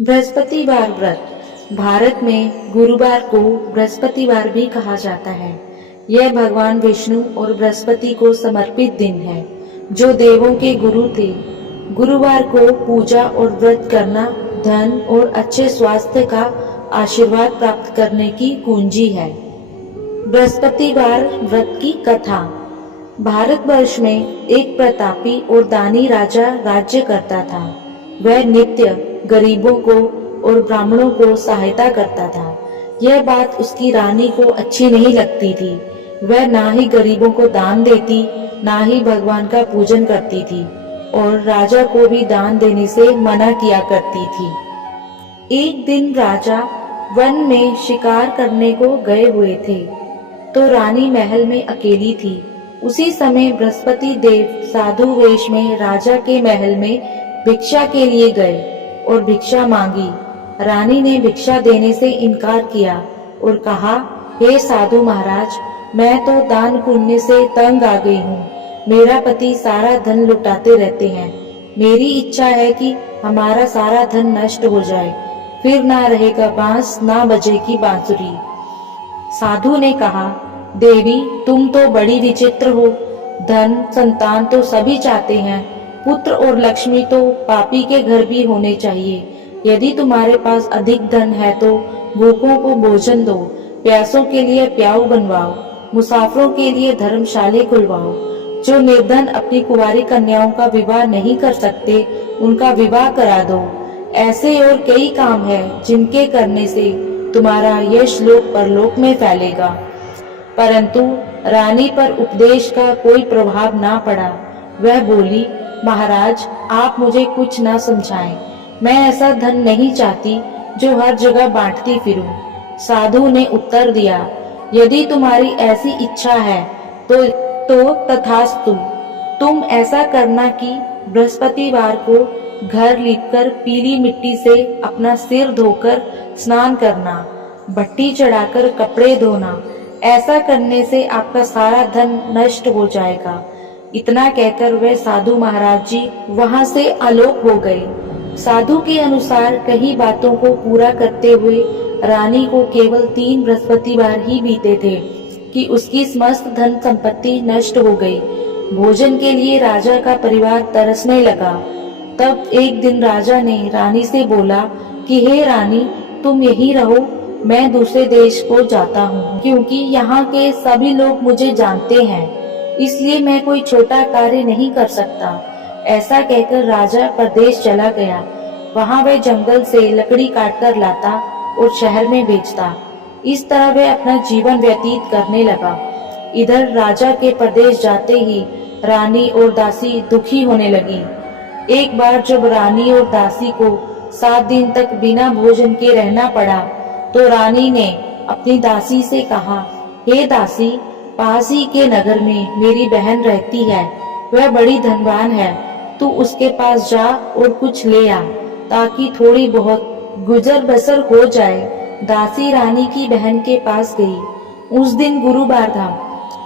बृहस्पतिवार व्रत। भारत में गुरुवार को बृहस्पतिवार भी कहा जाता है। यह भगवान विष्णु और बृहस्पति को समर्पित दिन है, जो देवों के गुरु थे। गुरुवार को पूजा और व्रत करना धन और अच्छे स्वास्थ्य का आशीर्वाद प्राप्त करने की कुंजी है। बृहस्पतिवार व्रत की कथा। भारतवर्ष में एक प्रतापी और दानी राजा राज्य करता था। वह नित्य गरीबों को और ब्राह्मणों को सहायता करता था। यह बात उसकी रानी को अच्छी नहीं लगती थी। वह ना ही गरीबों को दान देती, ना ही भगवान का पूजन करती थी और राजा को भी दान देने से मना किया करती थी। एक दिन राजा वन में शिकार करने को गए हुए थे, तो रानी महल में अकेली थी। उसी समय बृहस्पति देव साधु वेश में राजा के महल में भिक्षा के लिए गए और भिक्षा मांगी। रानी ने भिक्षा देने से इनकार किया और कहा, हे साधु महाराज, मैं तो दान पुण्य से तंग आ गई हूँ। मेरा पति सारा धन लुटाते रहते हैं। मेरी इच्छा है कि हमारा सारा धन नष्ट हो जाए, फिर ना रहेगा बांस, ना बजेगी बांसुरी। साधु ने कहा, देवी, तुम तो बड़ी विचित्र हो। धन संतान तो सभी चाहते हैं, पुत्र और लक्ष्मी तो पापी के घर भी होने चाहिए। यदि तुम्हारे पास अधिक धन है तो भूखों को भोजन दो, प्यासों के लिए प्याऊ बनवाओ, मुसाफिरों के लिए धर्मशाले खुलवाओ। जो निर्धन अपनी कुंवारी कन्याओं का विवाह नहीं कर सकते, उनका विवाह करा दो। ऐसे और कई काम है जिनके करने से तुम्हारा यश लोक परलोक में फैलेगा। परंतु रानी पर उपदेश का कोई प्रभाव ना पड़ा। वह बोली, महाराज, आप मुझे कुछ ना समझाएं। मैं ऐसा धन नहीं चाहती जो हर जगह बांटती फिरूं। साधु ने उत्तर दिया, यदि तुम्हारी ऐसी इच्छा है तो तथास्तु। तुम ऐसा करना कि बृहस्पतिवार को घर लीपकर पीली मिट्टी से अपना सिर धोकर स्नान करना, भट्टी चढ़ाकर कपड़े धोना। ऐसा करने से आपका सारा धन नष्ट हो जाएगा। इतना कहकर वे साधु महाराज जी वहां से आलोक हो गए। साधु के अनुसार कई बातों को पूरा करते हुए रानी को केवल 3 बृहस्पतिवार ही बीते थे कि उसकी समस्त धन संपत्ति नष्ट हो गई। भोजन के लिए राजा का परिवार तरसने लगा। तब एक दिन राजा ने रानी से बोला कि हे रानी, तुम यहीं रहो, मैं दूसरे देश को जाता हूँ, क्योंकि यहाँ के सभी लोग मुझे जानते हैं, इसलिए मैं कोई छोटा कार्य नहीं कर सकता। ऐसा कहकर राजा परदेश चला गया। वहाँ वह जंगल से लकड़ी काटकर लाता और शहर में बेचता। इस तरह वह अपना जीवन व्यतीत करने लगा। इधर राजा के परदेश जाते ही रानी और दासी दुखी होने लगी। एक बार जब रानी और दासी को 7 दिन तक बिना भोजन के रहना पड़ा, तो रानी ने अपनी दासी से कहा, हे दासी, पास ही के नगर में मेरी बहन रहती है। वह बड़ी धनवान है। तू उसके पास जा और कुछ ले आ, ताकि थोड़ी बहुत गुजर बसर हो जाए। दासी रानी की बहन के पास गई। उस दिन गुरुवार था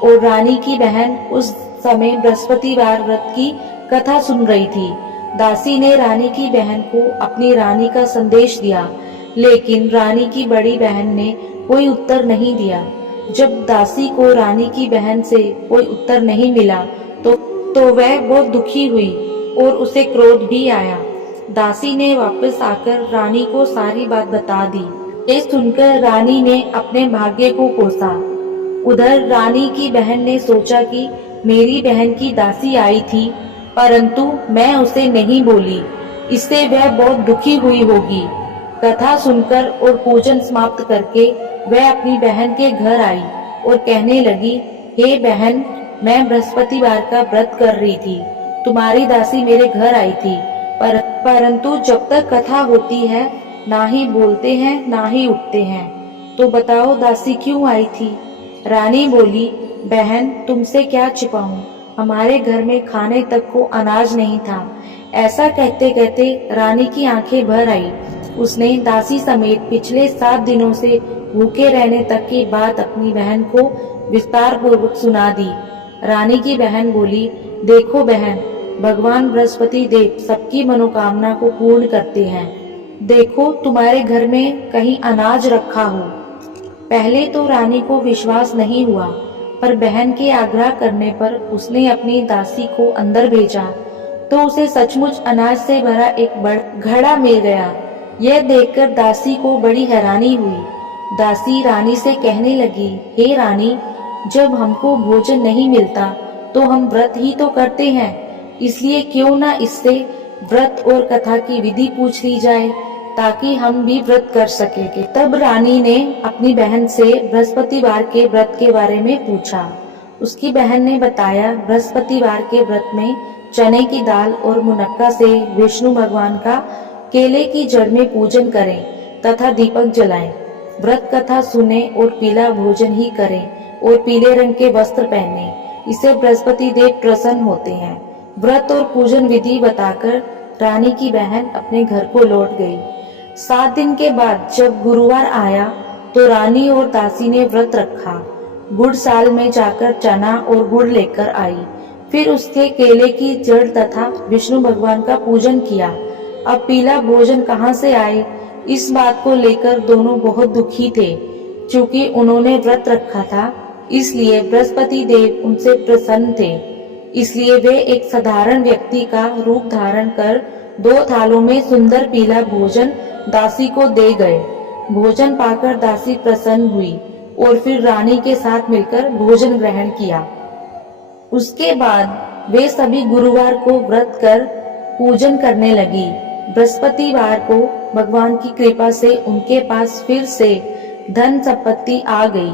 और रानी की बहन उस समय बृहस्पतिवार व्रत की कथा सुन रही थी। दासी ने रानी की बहन को अपनी रानी का संदेश दिया, लेकिन रानी की बड़ी बहन ने कोई उत्तर नहीं दिया। जब दासी को रानी की बहन से कोई उत्तर नहीं मिला तो वह बहुत दुखी हुई और उसे क्रोध भी आया। दासी ने वापस आकर रानी को सारी बात बता दी। ये सुनकर रानी ने अपने भाग्य को कोसा। उधर रानी की बहन ने सोचा कि मेरी बहन की दासी आई थी, परंतु मैं उसे नहीं बोली, इससे वह बहुत दुखी हुई होगी। कथा सुनकर और पूजन समाप्त करके वह अपनी बहन के घर आई और कहने लगी, हे बहन, मैं बृहस्पतिवार का व्रत कर रही थी। तुम्हारी दासी मेरे घर आई थी, परंतु जब तक कथा होती है ना ही बोलते हैं ना ही उठते हैं। तो बताओ दासी क्यों आई थी? रानी बोली, बहन, तुमसे क्या छिपाऊं, हमारे घर में खाने तक को अनाज नहीं था। ऐसा कहते कहते रानी की आंखें भर आई। उसने दासी समेत पिछले 7 दिनों से भूखे रहने तक की बात अपनी बहन को विस्तार पूर्वक सुना दी। रानी की बहन बोली, देखो बहन, भगवान बृहस्पति देव सबकी मनोकामना को पूर्ण करते हैं। देखो तुम्हारे घर में कहीं अनाज रखा हो। पहले तो रानी को विश्वास नहीं हुआ, पर बहन के आग्रह करने पर उसने अपनी दासी को अंदर भेजा तो उसे सचमुच अनाज से भरा एक बड़ा घड़ा मिल गया। यह देखकर दासी को बड़ी हैरानी हुई। दासी रानी से कहने लगी, हे रानी, जब हमको भोजन नहीं मिलता तो हम व्रत ही तो करते हैं, इसलिए क्यों ना इससे व्रत और कथा की विधि पूछ ली जाए ताकि हम भी व्रत कर सके। तब रानी ने अपनी बहन से बृहस्पतिवार के व्रत के बारे में पूछा। उसकी बहन ने बताया, बृहस्पतिवार के व्रत में चने की दाल और मुनक्का से विष्णु भगवान का केले की जड़ में पूजन करें तथा दीपक जलाएं। व्रत कथा सुने और पीला भोजन ही करें और पीले रंग के वस्त्र पहने, इससे बृहस्पति देव प्रसन्न होते हैं। व्रत और पूजन विधि बताकर रानी की बहन अपने घर को लौट गई। 7 दिन के बाद जब गुरुवार आया तो रानी और दासी ने व्रत रखा। गुड़ साल में जाकर चना और गुड़ लेकर आई, फिर उसके केले की जड़ तथा विष्णु भगवान का पूजन किया। अब पीला भोजन कहाँ से आए, इस बात को लेकर दोनों बहुत दुखी थे। क्योंकि उन्होंने व्रत रखा था, इसलिए बृहस्पति देव उनसे प्रसन्न थे। इसलिए वे एक साधारण व्यक्ति का रूप धारण कर 2 थालों में सुंदर पीला भोजन दासी को दे गए। भोजन पाकर दासी प्रसन्न हुई और फिर रानी के साथ मिलकर भोजन ग्रहण किया। उसके बाद वे सभी गुरुवार को व्रत कर पूजन करने लगी। बृहस्पतिवार को भगवान की कृपा से उनके पास फिर से धन संपत्ति आ गई,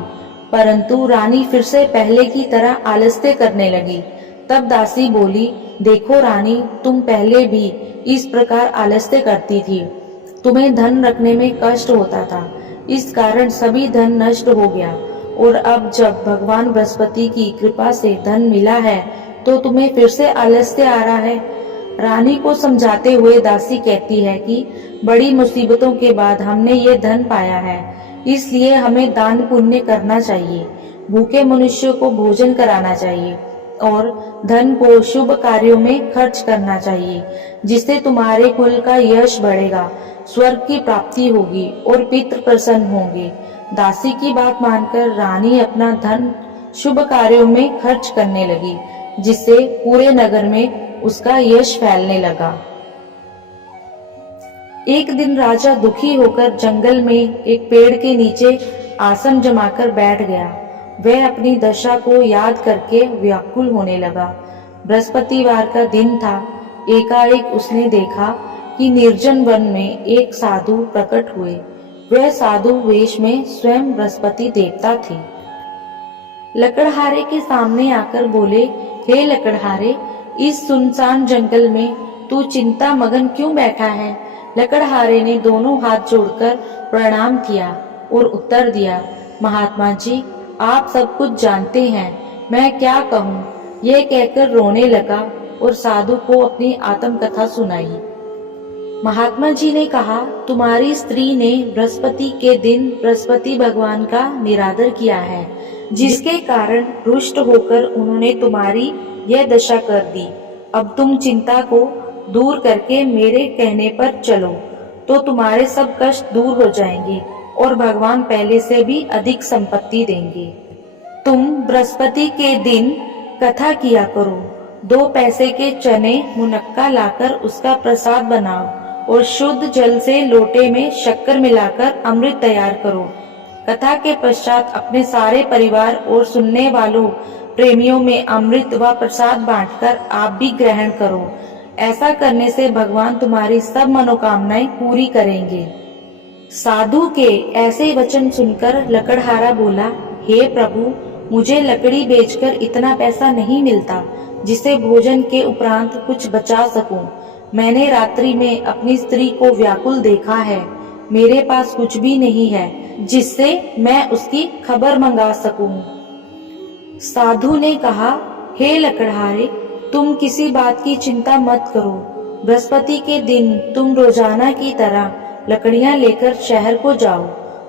परंतु रानी फिर से पहले की तरह आलस्य करने लगी। तब दासी बोली, देखो रानी, तुम पहले भी इस प्रकार आलस्य करती थी। तुम्हें धन रखने में कष्ट होता था, इस कारण सभी धन नष्ट हो गया, और अब जब भगवान बृहस्पति की कृपा से धन मिला है तो तुम्हें फिर से आलस्य आ रहा है। रानी को समझाते हुए दासी कहती है कि बड़ी मुसीबतों के बाद हमने ये धन पाया है, इसलिए हमें दान पुण्य करना चाहिए, भूखे मनुष्यों को भोजन कराना चाहिए और धन को शुभ कार्यों में खर्च करना चाहिए, जिससे तुम्हारे कुल का यश बढ़ेगा, स्वर्ग की प्राप्ति होगी और पितृ प्रसन्न होंगे। दासी की बात मानकर रानी अपना धन शुभ कार्यों में खर्च करने लगी, जिससे पूरे नगर में उसका यश फैलने लगा। एक दिन राजा दुखी होकर जंगल में एक पेड़ के नीचे आसन जमाकर बैठ गया। वह अपनी दशा को याद करके व्याकुल होने लगा। बृहस्पतिवार का दिन था। एकाएक उसने देखा कि निर्जन वन में एक साधु प्रकट हुए। वह साधु वेश में स्वयं बृहस्पति देवता थे। लकड़हारे के सामने आकर बोले, हे लकड़हारे, इस सुनसान जंगल में तू चिंता मगन क्यों बैठा है? लकड़हारे ने दोनों हाथ जोड़कर प्रणाम किया और उत्तर दिया, महात्मा जी, आप सब कुछ जानते हैं, मैं क्या कहूँ। यह कहकर रोने लगा और साधु को अपनी आत्मकथा सुनाई। महात्मा जी ने कहा, तुम्हारी स्त्री ने बृहस्पति के दिन बृहस्पति भगवान का निरादर किया है, जिसके कारण रुष्ट होकर उन्होंने तुम्हारी यह दशा कर दी। अब तुम चिंता को दूर करके मेरे कहने पर चलो तो तुम्हारे सब कष्ट दूर हो जाएंगे और भगवान पहले से भी अधिक संपत्ति देंगे। तुम बृहस्पति के दिन कथा किया करो। 2 पैसे के चने मुनक्का लाकर उसका प्रसाद बनाओ और शुद्ध जल से लोटे में शक्कर मिलाकर अमृत तैयार करो। कथा के पश्चात अपने सारे परिवार और सुनने वालों प्रेमियों में अमृत व प्रसाद बांटकर आप भी ग्रहण करो। ऐसा करने से भगवान तुम्हारी सब मनोकामनाएं पूरी करेंगे। साधु के ऐसे वचन सुनकर लकड़हारा बोला, हे प्रभु, मुझे लकड़ी बेचकर इतना पैसा नहीं मिलता जिसे भोजन के उपरांत कुछ बचा सकूं। मैंने रात्रि में अपनी स्त्री को व्याकुल देखा है। मेरे पास कुछ भी नहीं है जिससे मैं उसकी खबर मंगा सकूं। साधु ने कहा, हे लकड़हारे, तुम किसी बात की चिंता मत करो। बृहस्पति के दिन तुम रोजाना की तरह लकड़ियां लेकर शहर को जाओ।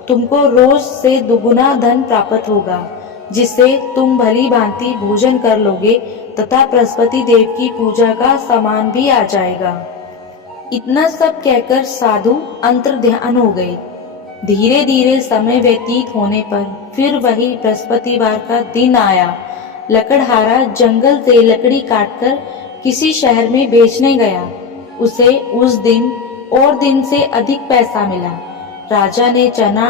तुमको रोज से दुगुना धन प्राप्त होगा, जिससे तुम भली भांति भोजन कर लोगे तथा बृहस्पति देव की पूजा का सामान भी आ जाएगा। इतना सब कहकर साधु अंतर्ध्यान हो गए। धीरे धीरे समय व्यतीत होने पर फिर वही बृहस्पतिवार का दिन आया। लकड़हारा जंगल से लकड़ी काटकर किसी शहर में बेचने गया। उसे उस दिन और दिन से अधिक पैसा मिला। राजा ने चना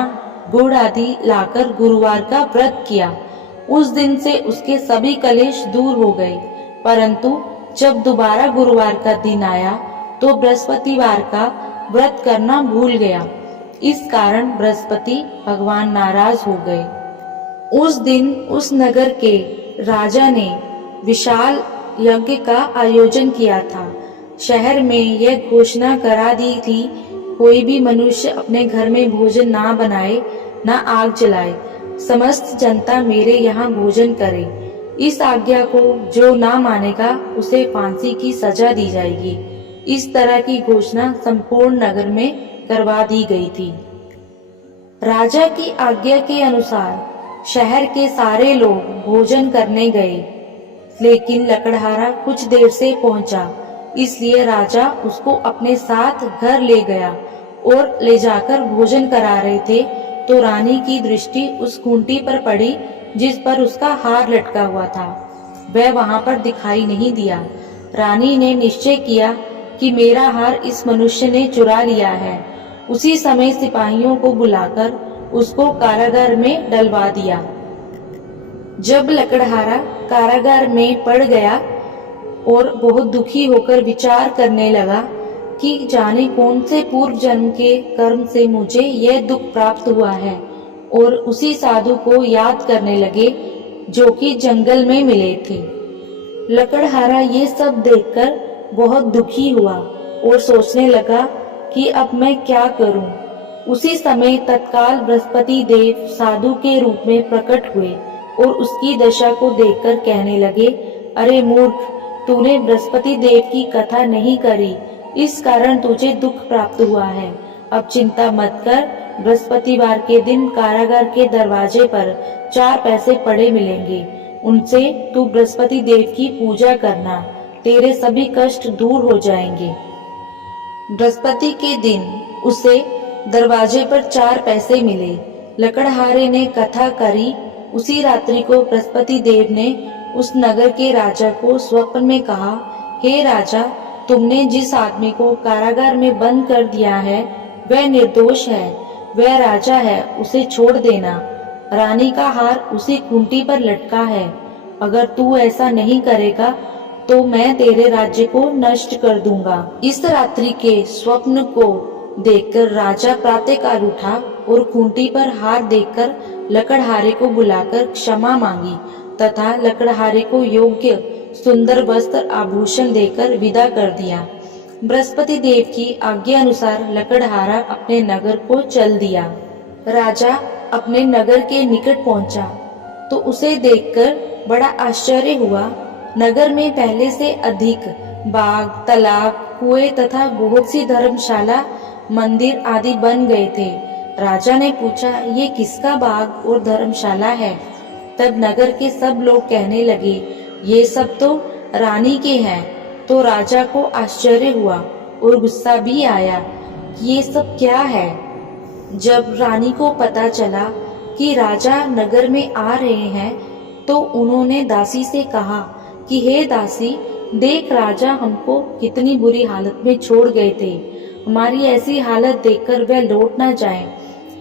गुड़ आदि लाकर गुरुवार का व्रत किया। उस दिन से उसके सभी कलेश दूर हो गए। परंतु जब दोबारा गुरुवार का दिन आया तो बृहस्पतिवार का व्रत करना भूल गया। इस कारण बृहस्पति भगवान नाराज हो गए। उस दिन उस नगर के राजा ने विशाल यज्ञ का आयोजन किया था। शहर में यह घोषणा करा दी थी, कोई भी मनुष्य अपने घर में भोजन ना बनाए, ना आग जलाए। समस्त जनता मेरे यहाँ भोजन करे। इस आज्ञा को जो ना मानेगा उसे फांसी की सजा दी जाएगी। इस तरह की घोषणा संपूर्ण नगर में करवा दी गई थी। राजा की आज्ञा के अनुसार शहर के सारे लोग भोजन करने गए, लेकिन लकड़हारा कुछ देर से पहुंचा, इसलिए राजा उसको अपने साथ घर ले गया और ले जाकर भोजन करा रहे थे तो रानी की दृष्टि उस खूंटी पर पड़ी जिस पर उसका हार लटका हुआ था। वह वहां पर दिखाई नहीं दिया। रानी ने निश्चय किया कि मेरा हार इस मनुष्य ने चुरा लिया है। उसी समय सिपाहियों को बुलाकर उसको कारागार में डलवा दिया। जब लकड़हारा कारागार में पड़ गया और बहुत दुखी होकर विचार करने लगा कि जाने कौन से पूर्व जन्म के कर्म से मुझे यह दुख प्राप्त हुआ है, और उसी साधु को याद करने लगे जो कि जंगल में मिले थे। लकड़हारा ये सब देखकर बहुत दुखी हुआ और सोचने लगा कि अब मैं क्या करूं। उसी समय तत्काल बृहस्पति देव साधु के रूप में प्रकट हुए और उसकी दशा को देखकर कहने लगे, अरे मूर्ख, तूने बृहस्पति देव की कथा नहीं करी, इस कारण तुझे दुख प्राप्त हुआ है। अब चिंता मत कर, बृहस्पतिवार के दिन कारागार के दरवाजे पर 4 पैसे पड़े मिलेंगे, उनसे तू बृहस्पति देव की पूजा करना, तेरे सभी कष्ट दूर हो जाएंगे। बृहस्पति के दिन उसे दरवाजे पर 4 पैसे मिले। लकड़हारे ने कथा करी। उसी रात्रि को बृहस्पति देव ने उस नगर के राजा को स्वप्न में कहा, हे राजा, तुमने जिस आदमी को कारागार में बंद कर दिया है वह निर्दोष है, वह राजा है, उसे छोड़ देना। रानी का हार उसी खूंटी पर लटका है। अगर तू ऐसा नहीं करेगा तो मैं तेरे राज्य को नष्ट कर दूंगा। इस रात्रि के स्वप्न को देखकर राजा प्रातःकाल उठा और खूंटी पर हार देखकर लकड़हारे को बुलाकर क्षमा मांगी तथा लकड़हारे को योग्य सुंदर वस्त्र आभूषण देकर विदा कर दिया। बृहस्पति देव की आज्ञा अनुसार लकड़हारा अपने नगर को चल दिया। राजा अपने नगर के निकट पहुंचा तो उसे देखकर बड़ा आश्चर्य हुआ। नगर में पहले से अधिक बाग, तालाब, कुएं तथा बहुत सी धर्मशाला, मंदिर आदि बन गए थे। राजा ने पूछा, ये किसका बाग और धर्मशाला है? तब नगर के सब लोग कहने लगे, ये सब तो रानी के हैं। तो राजा को आश्चर्य हुआ और गुस्सा भी आया कि ये सब क्या है। जब रानी को पता चला कि राजा नगर में आ रहे हैं तो उन्होंने दासी से कहा कि हे दासी, देख राजा हमको कितनी बुरी हालत में छोड़ गए थे। हमारी ऐसी हालत देखकर वह लौट ना जाए,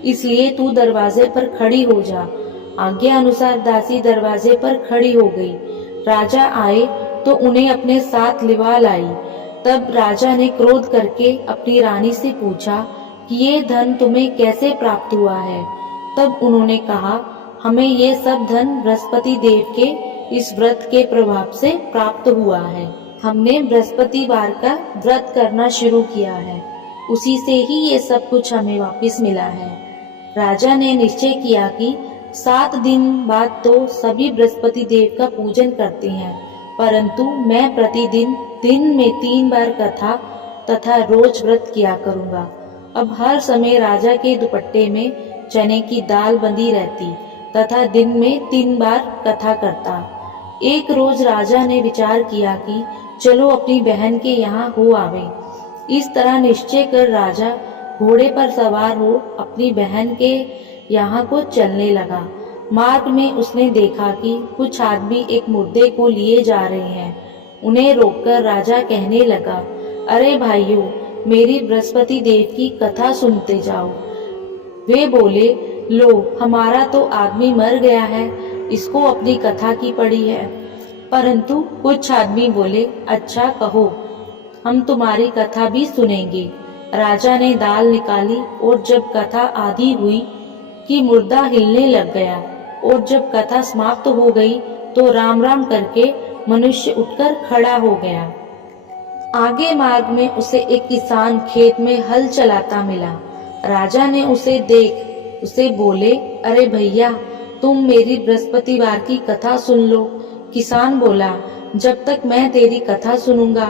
इसलिए तू दरवाजे पर खड़ी हो जा। आज्ञा अनुसार दासी दरवाजे पर खड़ी हो गई। राजा आए तो उन्हें अपने साथ लिवा लाई। तब राजा ने क्रोध करके अपनी रानी से पूछा कि ये धन तुम्हें कैसे प्राप्त हुआ है? तब उन्होंने कहा, हमें ये सब धन बृहस्पति देव के इस व्रत के प्रभाव से प्राप्त हुआ है। हमने बृहस्पतिवार का व्रत करना शुरू किया है, उसी से ही ये सब कुछ हमें वापस मिला है। राजा ने निश्चय किया कि 7 दिन बाद तो सभी बृहस्पति देव का पूजन करते हैं, परंतु मैं प्रतिदिन दिन में 3 बार कथा तथा रोज व्रत किया करूंगा। अब हर समय राजा के दुपट्टे में चने की दाल बंधी रहती तथा दिन में 3 बार कथा करता। एक रोज राजा ने विचार किया कि चलो अपनी बहन के यहाँ हो आवे। इस तरह निश्चय कर राजा घोड़े पर सवार हो अपनी बहन के यहाँ को चलने लगा। मार्ग में उसने देखा कि कुछ आदमी एक मुर्दे को लिए जा रहे हैं। उन्हें रोककर राजा कहने लगा, अरे भाइयों, मेरी बृहस्पति देव की कथा सुनते जाओ। वे बोले, लो, हमारा तो आदमी मर गया है, इसको अपनी कथा की पड़ी है। परंतु कुछ आदमी बोले, अच्छा कहो, हम तुम्हारी कथा भी सुनेंगे। राजा ने दाल निकाली और जब कथा आधी हुई कि मुर्दा हिलने लग गया, और जब कथा समाप्त हो गई तो राम राम करके मनुष्य उठकर खड़ा हो गया। आगे मार्ग में उसे एक किसान खेत में हल चलाता मिला। राजा ने उसे देख उसे बोले, अरे भैया, तुम मेरी बृहस्पतिवार की कथा सुन लो। किसान बोला, जब तक मैं तेरी कथा सुनूंगा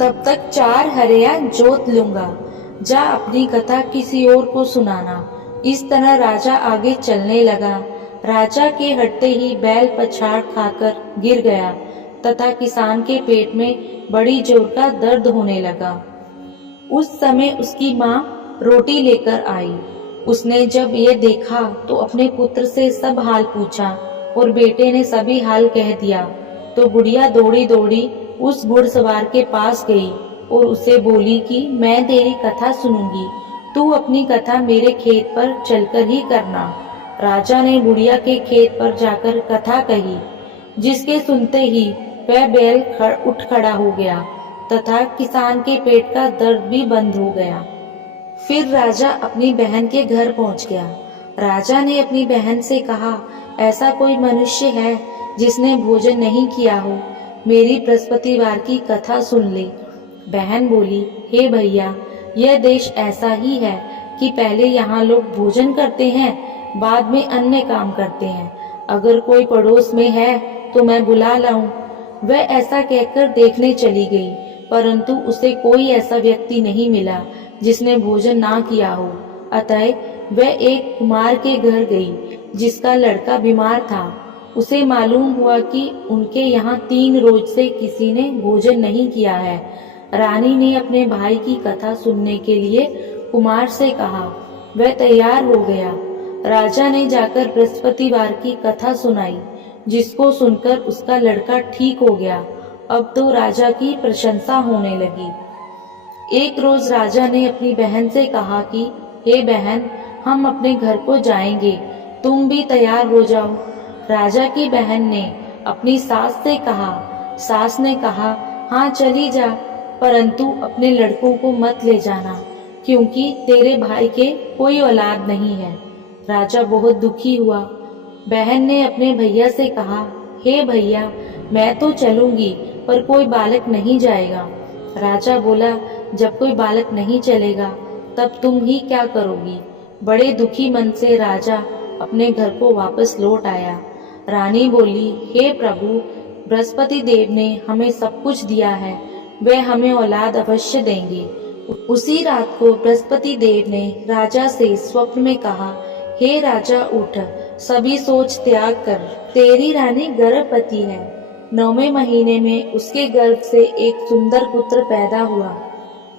तब तक 4 हरिया जोत लूंगा। जा अपनी कथा किसी और को सुनाना। इस तरह राजा आगे चलने लगा। राजा के हटते ही बैल पछाड़ खाकर गिर गया तथा किसान के पेट में बड़ी जोर का दर्द होने लगा। उस समय उसकी माँ रोटी लेकर आई। उसने जब ये देखा तो अपने पुत्र से सब हाल पूछा और बेटे ने सभी हाल कह दिया। तो बुढ़िया दौड़ी दौड़ी उस घुड़सवार के पास गई और उसे बोली कि मैं तेरी कथा सुनूंगी, तू अपनी कथा मेरे खेत पर चलकर ही करना। राजा ने बुढ़िया के खेत पर जाकर कथा कही, जिसके सुनते ही वह बैल उठ खड़ा हो गया तथा किसान के पेट का दर्द भी बंद हो गया। फिर राजा अपनी बहन के घर पहुंच गया। राजा ने अपनी बहन से कहा, ऐसा कोई मनुष्य है जिसने भोजन नहीं किया हो, मेरी बृहस्पतिवार की कथा सुन ले। बहन बोली, हे भैया, यह देश ऐसा ही है कि पहले यहाँ लोग भोजन करते हैं, बाद में अन्य काम करते हैं। अगर कोई पड़ोस में है तो मैं बुला लाऊं। वह ऐसा कहकर देखने चली गई, परंतु उसे कोई ऐसा व्यक्ति नहीं मिला जिसने भोजन ना किया हो। अतः वह एक कुमार के घर गई जिसका लड़का बीमार था। उसे मालूम हुआ कि उनके यहाँ 3 रोज से किसी ने भोजन नहीं किया है। रानी ने अपने भाई की कथा सुनने के लिए कुमार से कहा। वह तैयार हो गया। राजा ने जाकर बृहस्पतिवार की कथा सुनाई, जिसको सुनकर उसका लड़का ठीक हो गया। अब तो राजा की प्रशंसा होने लगी। एक रोज राजा ने अपनी बहन से कहा कि हे बहन, हम अपने घर को जाएंगे, तुम भी तैयार हो जाओ। राजा की बहन ने अपनी सास से कहा। सास ने कहा, हाँ चली जा, परंतु अपने लड़कों को मत ले जाना, क्योंकि तेरे भाई के कोई औलाद नहीं है। राजा बहुत दुखी हुआ। बहन ने अपने भैया से कहा, हे भैया, मैं तो चलूंगी, पर कोई बालक नहीं जाएगा। राजा बोला, जब कोई बालक नहीं चलेगा तब तुम ही क्या करोगी। बड़े दुखी मन से राजा अपने घर को वापस लौट आया। रानी बोली, हे प्रभु, बृहस्पति देव ने हमें सब कुछ दिया है, वे हमें औलाद अवश्य देंगे। उसी रात को बृहस्पति देव ने राजा से स्वप्न में कहा, हे राजा, उठ, सभी सोच त्याग कर, तेरी रानी गर्भवती है। 9वें महीने में उसके गर्भ से एक सुंदर पुत्र पैदा हुआ।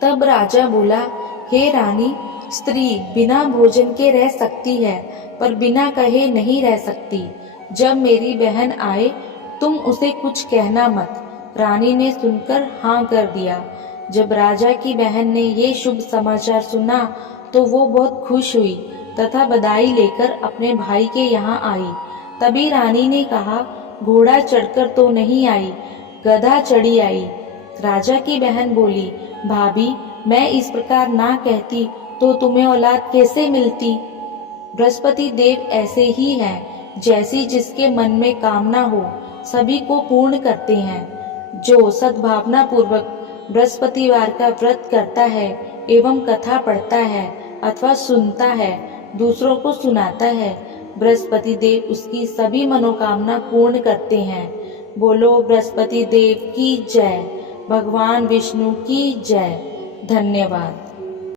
तब राजा बोला, हे रानी, स्त्री बिना भोजन के रह सकती है, पर बिना कहे नहीं रह सकती। जब मेरी बहन आए तुम उसे कुछ कहना मत। रानी ने सुनकर हाँ कर दिया। जब राजा की बहन ने ये शुभ समाचार सुना तो वो बहुत खुश हुई तथा बधाई लेकर अपने भाई के यहाँ आई। तभी रानी ने कहा, घोड़ा चढ़कर तो नहीं आई, गधा चढ़ी आई। राजा की बहन बोली, भाभी, मैं इस प्रकार ना कहती तो तुम्हें औलाद कैसे मिलती। बृहस्पति देव ऐसे ही हैं, जैसी जिसके मन में कामना हो सभी को पूर्ण करते हैं। जो सद्भावना पूर्वक बृहस्पतिवार का व्रत करता है एवं कथा पढ़ता है अथवा सुनता है, दूसरों को सुनाता है, बृहस्पति देव उसकी सभी मनोकामना पूर्ण करते हैं। बोलो बृहस्पति देव की जय, भगवान विष्णु की जय। धन्यवाद।